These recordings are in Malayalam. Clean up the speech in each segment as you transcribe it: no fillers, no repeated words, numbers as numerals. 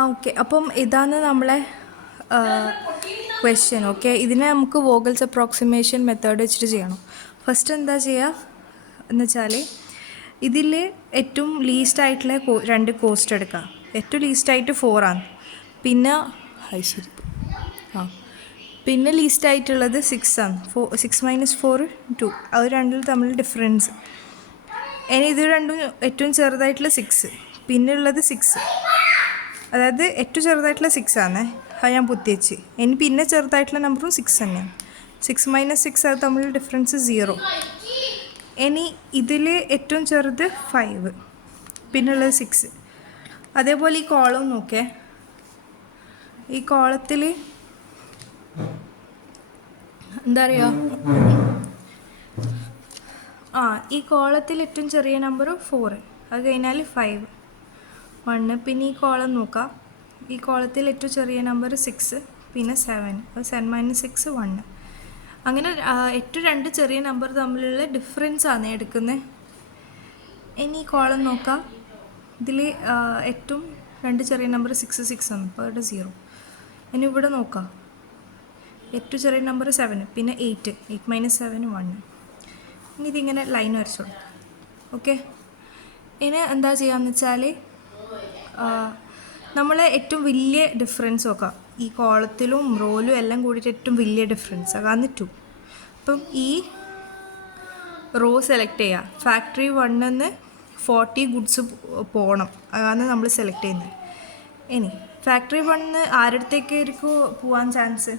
ഓക്കെ. അപ്പം ഇതാണ് നമ്മളെ ക്വസ്റ്റ്യൻ. ഓക്കെ, ഇതിനെ നമുക്ക് വോഗൽസ് അപ്രോക്സിമേഷൻ മെത്തേഡ് വെച്ചിട്ട് ചെയ്യണം. ഫസ്റ്റ് എന്താ ചെയ്യുക എന്ന് വെച്ചാൽ ഇതിൽ ഏറ്റവും ലീസ്റ്റ് ആയിട്ടുള്ള രണ്ട് കോസ്റ്റ് എടുക്കുക. ഏറ്റവും ലീസ്റ്റായിട്ട് 4 ആണ്. പിന്നെ ശരി പിന്നെ ലീസ്റ്റ് ആയിട്ടുള്ളത് 6 ആണ്. 6 - 4 2. അത് രണ്ടും തമ്മിൽ ഡിഫറൻസ്. ഇനി ഇത് രണ്ടും ഏറ്റവും ചെറുതായിട്ടുള്ള 6, പിന്നെ ഉള്ളത് 6, അതായത് ഏറ്റവും ചെറുതായിട്ടുള്ള 6 ആണ്. അത് ഞാൻ പുത്തിവെച്ച്. ഇനി പിന്നെ ചെറുതായിട്ടുള്ള നമ്പറും 6 തന്നെയാണ്. 6 - 6 അത് തമ്മിൽ ഡിഫറൻസ് 0. ഇനി ഇതിൽ ഏറ്റവും ചെറുത് 5, പിന്നുള്ളത് 6. അതേപോലെ ഈ കോളം നോക്കേ. ഈ കോളത്തിൽ എന്താ പറയുക, ഈ കോളത്തിൽ ഏറ്റവും ചെറിയ നമ്പർ 4, അത് കഴിഞ്ഞാൽ 5 1. പിന്നെ ഈ കോളം നോക്കാം. ഈ കോളത്തിൽ ഏറ്റവും ചെറിയ നമ്പർ 6, പിന്നെ 7, അത് 7 - 6 1. അങ്ങനെ ഏറ്റവും രണ്ട് ചെറിയ നമ്പർ തമ്മിലുള്ള ഡിഫറൻസ് ആണ് എടുക്കുന്നത്. ഇനി ഈ കോളം നോക്കാം. ഇതിൽ ഏറ്റവും രണ്ട് ചെറിയ നമ്പർ 6 6 ആണ്, അപ്പോൾ അവിടെ 0. ഇനി ഇവിടെ നോക്കാം. ഏറ്റവും ചെറിയ നമ്പർ 7, പിന്നെ 8 8 - 7 1. ഇനി ഇതിങ്ങനെ ലൈൻ വരച്ചോളൂ. ഓക്കെ. ഇനി എന്താ ചെയ്യാന്ന് വെച്ചാൽ നമ്മൾ ഏറ്റവും വലിയ ഡിഫറൻസ് നോക്കാം. ഈ കോളത്തിലും റോയിലും എല്ലാം കൂടിയിട്ട് ഏറ്റവും വലിയ ഡിഫറൻസ് അതാണ് 2. അപ്പം ഈ റോ സെലക്ട് ചെയ്യുക. ഫാക്ടറി 1 40 ഗുഡ്സ് പോകണം, അതാണ് നമ്മൾ സെലക്ട് ചെയ്യുന്നത്. ഇനി ഫാക്ടറി 1 ആരുടെത്തേക്കായിരിക്കും പോകാൻ ചാൻസ്?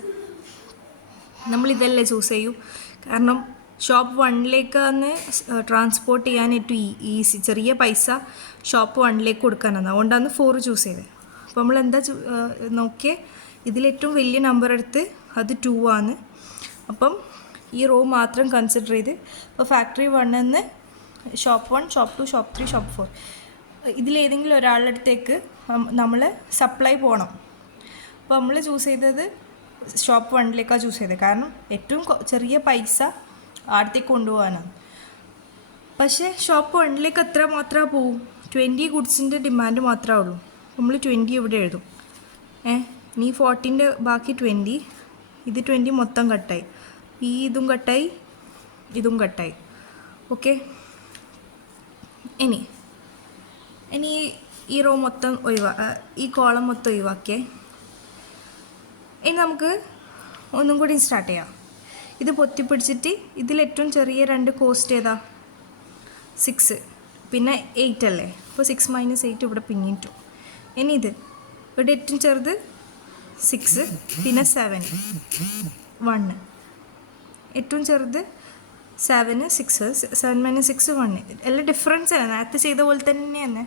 നമ്മളിതല്ലേ ചൂസ് ചെയ്യൂ. കാരണം ഷോപ്പ് 1 ട്രാൻസ്പോർട്ട് ചെയ്യാൻ ഏറ്റവും ഈസി, ചെറിയ പൈസ ഷോപ്പ് 1 കൊടുക്കാനാണ്. അതുകൊണ്ടാണ് 4 ചൂസ് ചെയ്തത്. അപ്പോൾ നമ്മൾ എന്താ നോക്കിയേ, ഇതിലേറ്റവും വലിയ നമ്പർ എടുത്ത് അത് 2 ആണ്. അപ്പം ഈ റോ മാത്രം കൺസിഡർ ചെയ്ത് ഇപ്പോൾ factory 1 shop 1 shop 2 shop 3 shop 4 ഇതിലേതെങ്കിലും ഒരാളുടെ അടുത്തേക്ക് നമ്മൾ സപ്ലൈ പോകണം. അപ്പോൾ നമ്മൾ ചൂസ് ചെയ്തത് ഷോപ്പ് 1 ചൂസ് ചെയ്തത്. കാരണം ഏറ്റവും ചെറിയ പൈസ അടുത്തേക്ക് കൊണ്ടുപോകാനാണ്. പക്ഷേ ഷോപ്പ് 1 എത്ര മാത്രമേ പോവും? 20 ഗുഡ്സിൻ്റെ ഡിമാൻഡ് മാത്രമേ ഉള്ളൂ. നമ്മൾ 20 ഇവിടെ എഴുതും. ഇനി 40ൻ്റെ ബാക്കി 20, ഇത് 20 മൊത്തം കട്ടായി. ഇതും കട്ടായി, ഇതും കട്ടായി. ഓക്കെ. ഇനി ഈ റോ മൊത്തം ഈ കോളം മൊത്തം ഒഴിവാക്കിയേ. ഇനി നമുക്ക് ഒന്നും കൂടി സ്റ്റാർട്ട് ചെയ്യാം. ഇത് പൊത്തിപ്പിടിച്ചിട്ട് ഇതിലേറ്റവും ചെറിയ രണ്ട് കോസ്റ്റ് ഏതാ? 6 പിന്നെ 8 അല്ലേ. അപ്പോൾ 6 - 8 ഇവിടെ പിന്നിട്ടു. ഇനി ഇത് ഇവിടെ ഏറ്റവും ചെറുത് 6, പിന്നെ 7 1. ഏറ്റവും ചെറുത് 7 6 7 - 6 1. എല്ലാം ഡിഫറൻസ് ആണ്, നേരത്തെ ചെയ്ത പോലെ തന്നെയാണ്.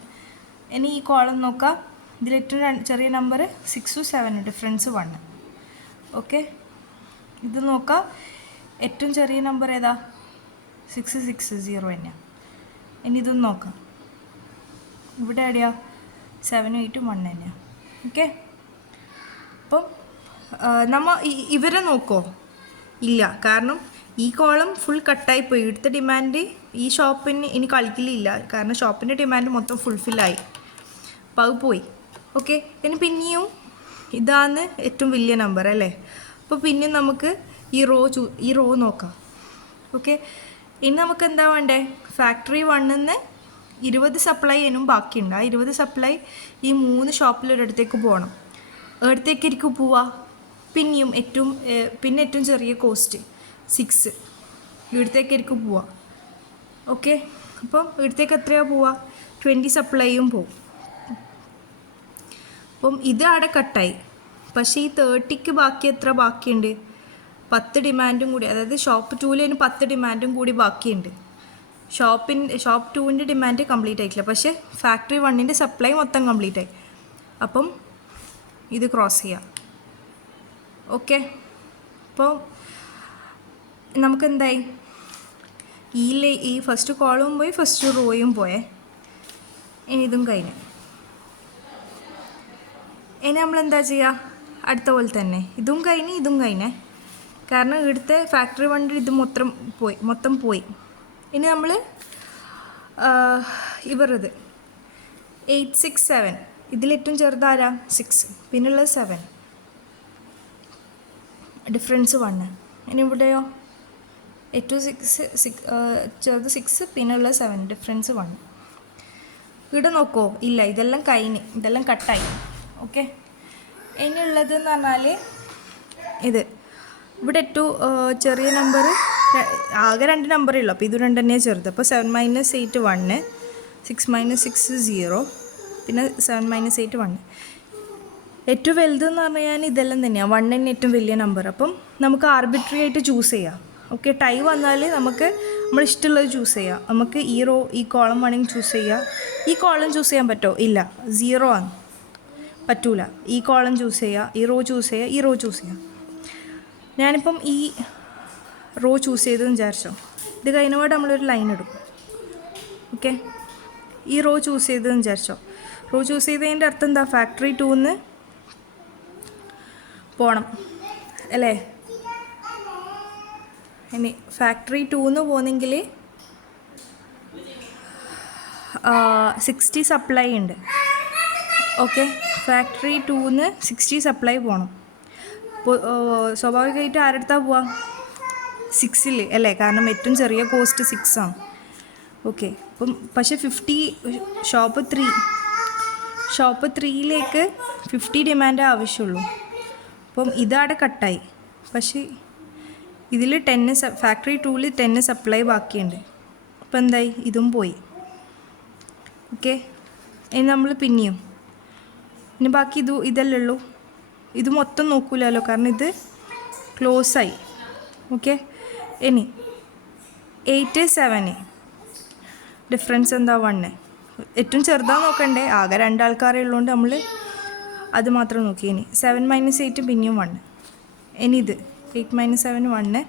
ഇനി ഈ കോളം നോക്കാം. ഇതിലേറ്റവും ചെറിയ നമ്പർ 6 7, ഡിഫറൻസ് 1. ഓക്കെ. ഇത് നോക്കാം. ഏറ്റവും ചെറിയ നമ്പർ ഏതാ? 6 6 0 തന്നെയാണ്. ഇനി ഇതൊന്ന് നോക്കാം. ഇവിടെ എവിടെയാ? 7 8 1 തന്നെയാണ്. ഓക്കെ. അപ്പം ഇവരെ നോക്കോ? ഇല്ല, കാരണം ഈ കോളം ഫുൾ കട്ടായിപ്പോയി. ഇവിടുത്തെ ഡിമാൻഡ് ഈ ഷോപ്പിന് ഇനി കളിക്കലില്ല, കാരണം ഷോപ്പിൻ്റെ ഡിമാൻഡ് മൊത്തം ഫുൾഫില്ലായി. അപ്പോൾ അത് പോയി. ഓക്കെ. ഇനി പിന്നെയും ഇതാണ് ഏറ്റവും വലിയ നമ്പർ അല്ലേ. അപ്പോൾ പിന്നെ നമുക്ക് ഈ റോ നോക്കാം. ഓക്കെ. ഇനി നമുക്ക് എന്താ വേണ്ടേ? ഫാക്ടറി 1 20 സപ്ലൈ അതിനും ബാക്കിയുണ്ട്. ആ 20 സപ്ലൈ ഈ 3 ഷോപ്പിലൊരിടത്തേക്ക് പോകണം. എവിടത്തേക്കായിരിക്കും പോവുക? പിന്നെയും ഏറ്റവും ചെറിയ കോസ്റ്റ് 6, ഇവിടത്തേക്കായിരിക്കും പോവുക. ഓക്കെ. അപ്പം ഇവിടത്തേക്ക് എത്രയാണ് പോവുക? 20 സപ്ലൈയും പോവും. അപ്പം ഇത് അവിടെ കട്ടായി. പക്ഷേ ഈ 30ക്ക് ബാക്കി എത്ര ബാക്കിയുണ്ട്? 10 ഡിമാൻഡും കൂടി, അതായത് ഷോപ്പ് 2 10 ഡിമാൻഡും കൂടി ബാക്കിയുണ്ട്. ഷോപ്പ് 2ൻ്റെ ഡിമാൻഡ് കംപ്ലീറ്റ് ആയിട്ടില്ല, പക്ഷേ ഫാക്ടറി 1ൻ്റെ സപ്ലൈ മൊത്തം കംപ്ലീറ്റ് ആയി. അപ്പം ഇത് ക്രോസ് ചെയ്യാം. ഓക്കെ. അപ്പോൾ നമുക്കെന്തായി? ഈ ഫസ്റ്റ് കോളവും പോയി, ഫസ്റ്റ് റോയും പോയേ. ഇനി ഇതും കഴിഞ്ഞു. ഇനി നമ്മളെന്താ ചെയ്യുക? അടുത്ത പോലെ തന്നെ ഇതും കഴിഞ്ഞേ. കാരണം ഇവിടുത്തെ ഫാക്ടറി 1 ഇത് മൊത്തം പോയി. ഇനി നമ്മൾ ഇവരത് 8 6 7 ഇതിലേറ്റവും ചെറുതാരാ 6, പിന്നുള്ളത് 7, ഡിഫറൻസ് 1. ഇനി ഇവിടെയോ ഏറ്റവും ചെറുത് 6, പിന്നുള്ളത് 7, ഡിഫറൻസ് 1. ഇവിടെ നോക്കോ, ഇല്ല, ഇതെല്ലാം കഴിഞ്ഞ്, ഇതെല്ലാം കട്ടായി. ഓക്കെ, ഇനിയുള്ളതെന്ന് പറഞ്ഞാൽ ഇത് ഇവിടെ ഏറ്റവും ചെറിയ നമ്പർ ആകെ 2 നമ്പറേ ഉള്ളൂ, അപ്പോൾ ഇത് 2 തന്നെയാണ് ചെറുത്. അപ്പോൾ 7 - 8 1, 6 - 6 0, പിന്നെ 7 - 8 1. ഏറ്റവും വലുതെന്ന് പറഞ്ഞാൽ ഇതെല്ലാം തന്നെയാണ്, 1 തന്നെ ഏറ്റവും വലിയ നമ്പർ. അപ്പം നമുക്ക് ആർബിട്രറി ആയിട്ട് ചൂസ് ചെയ്യാം. ഓക്കെ, ടൈ വന്നാൽ നമുക്ക് നമ്മൾ ഇഷ്ടമുള്ളത് ചൂസ് ചെയ്യാം. നമുക്ക് ഈ കോളം വേണമെങ്കിൽ ചൂസ് ചെയ്യാം. ഈ കോളം ചൂസ് ചെയ്യാൻ പറ്റുമോ? ഇല്ല, 0 ആണ്, പറ്റൂല. ഈ കോളം ചൂസ് ചെയ്യുക, ഈ റോ ചൂസ് ചെയ്യുക, ഈ റോ ചൂസ് ചെയ്യുക. ഞാനിപ്പം ഈ റോ ചൂസ് ചെയ്തെന്ന് വിചാരിച്ചോ, ഇത് കഴിഞ്ഞപാട് നമ്മളൊരു ലൈൻ ഇടും. ഓക്കെ, ഈ റോ ചൂസ് ചെയ്തെന്ന് വിചാരിച്ചോ, റോ ചൂസ് ചെയ്തതിൻ്റെ അർത്ഥം എന്താ? ഫാക്ടറി 2ന്ന് പോകണം അല്ലേ? ഇനി ഫാക്ടറി 2ന്ന് പോകുന്നെങ്കിൽ 60 സപ്ലൈ ഉണ്ട്. ഓക്കെ, ഫാക്ടറി 2ന്ന് 60 സപ്ലൈ പോകണം. അപ്പോൾ സ്വാഭാവികമായിട്ട് ആരെടുത്താൽ പോവാം? 6ൽ അല്ലേ, കാരണം ഏറ്റവും ചെറിയ കോസ്റ്റ് 6 ആണ്. ഓക്കെ, അപ്പം പക്ഷേ 50 ഷോപ്പ് 3ലേക്ക് 50 ഡിമാൻഡേ ആവശ്യമുള്ളൂ. അപ്പം ഇതവിടെ കട്ടായി. പക്ഷേ ഇതിൽ 10 ഫാക്ടറി 2ൽ 10 സപ്ലൈ ബാക്കിയുണ്ട്. അപ്പോൾ എന്തായി? ഇതും പോയി. ഓക്കെ, ഇനി നമ്മൾ പിന്നെയും ഇനി ബാക്കി ഇതല്ലേ ഉള്ളൂ. ഇത് മൊത്തം നോക്കൂലല്ലോ, കാരണം ഇത് ക്ലോസായി. ഓക്കെ, ഇനി 8 7, ഡിഫറൻസ് എന്താ? 1. ഏറ്റവും ചെറുതാണ് നോക്കണ്ടേ, ആകെ 2 ആൾക്കാരെ ഉള്ളതുകൊണ്ട് നമ്മൾ അത് മാത്രം നോക്കി. ഇനി 7 - 8 പിന്നെയും 1. ഇനി ഇത് 8 - 7 1.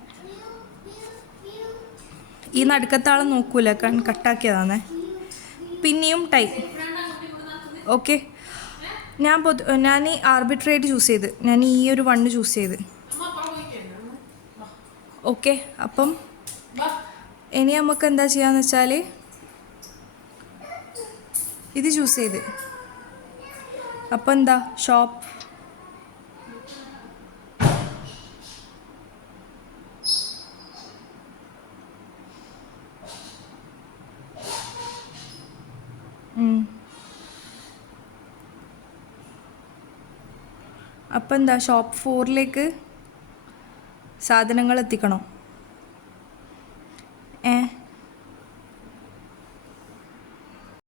ഈ നടുക്കത്താളം നോക്കൂല, കാരണം കട്ടാക്കിയതാണേ. പിന്നെയും ടൈ. ഓക്കെ, ഞാൻ ഈ ആർബിട്രേറ്റ് ചൂസ് ചെയ്ത്, ഞാൻ ഈ ഒരു 1 ചൂസ് ചെയ്ത്. ഓക്കെ, അപ്പം ഇനി നമുക്ക് എന്താ ചെയ്യാന്ന് വെച്ചാൽ ഇത് ചൂസ് ചെയ്ത്, അപ്പം എന്താ ഷോപ്പ് അപ്പം എന്താ ഷോപ്പ് 4ലേക്ക് സാധനങ്ങൾ എത്തിക്കണം.